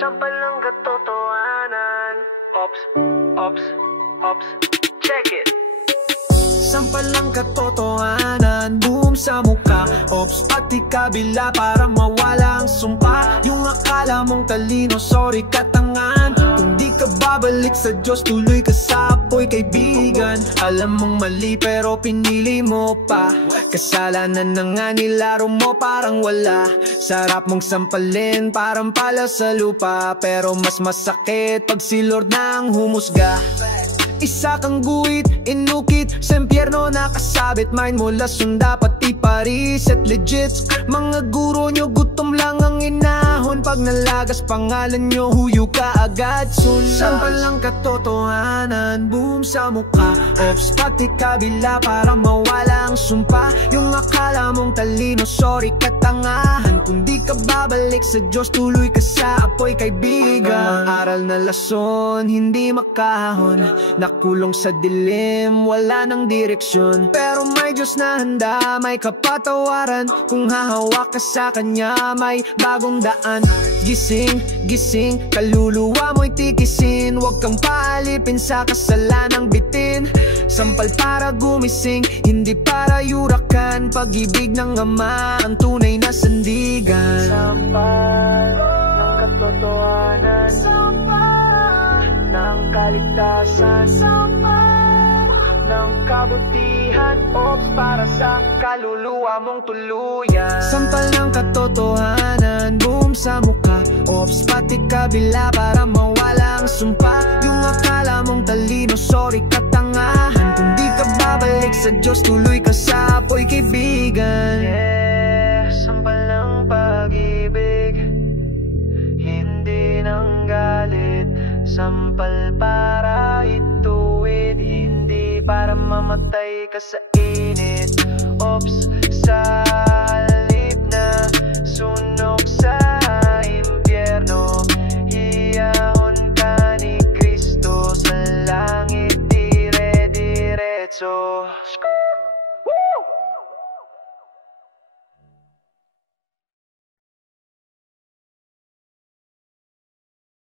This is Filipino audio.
Sampal ng katotohanan. Ops, ops, ops, check it. Sampal ng katotohanan, boom sa mukha. Ops, pati kabila para mawala ang sumpa. Yung akala mong talino, sorry katangan. Kung di ka babalik sa Diyos, tuloy ka sa apoy, kaibigan. Alam mong mali pero pinili mo pa. Kasalanan na nga nilaro mo, parang wala. Sarap mong sampalin, parang pala sa lupa. Pero mas masakit pag si Lord na ang humusga. Isa kang guhit, inukit sa impyerno nakasabit. Mind mo lason, dapat ipa-reset legit. Mga guro nyo, gutom lang ang inahon. Pag nalagas pangalan nyo, huyo ka agad soon. Sampal ng katotohanan, boom sa mukha. Ops, pati kabila para mawala ang sumpa. Yung akala mong talino, sorry katangahan. Kung di ka babalik sa Diyos, tuloy ka sa apoy, kaibigan. Aral na lason, hindi makahon. Nakulong sa dilim, wala ng direksyon. Pero may Diyos na handa, may kapatawaran. Kung hahawak ka sa Kanya, may bagong daan. Gising, gising, kaluluwa mo'y tikisin. Huwag kang paalipin sa kasalanang bitin. Sampal para gumising, hindi para yurakan. Pag-ibig ng Ama, ang tunay na sandigan. Sampal ng katotohanan, sampal ng kaligtasan, sampal ng kabutihan. Ops, para sa kaluluwa mong tuluyan. Sampal ng katotohanan, boom sa mukha. Ops, pati kabila para mawala ang sumpa. Yung akala mong talino, sorry katangahan. Kung di ka babalik sa Diyos, tuloy ka sa apoy, kaibigan. Yeah, sampal ng pag-ibig, hindi ng galit. Sampal para ituwid, hindi para mamatay ka sa init. Ops, sa halip na sunog sa impyerno, hiyahon ka ni Kristo sa langit, dire-diretso.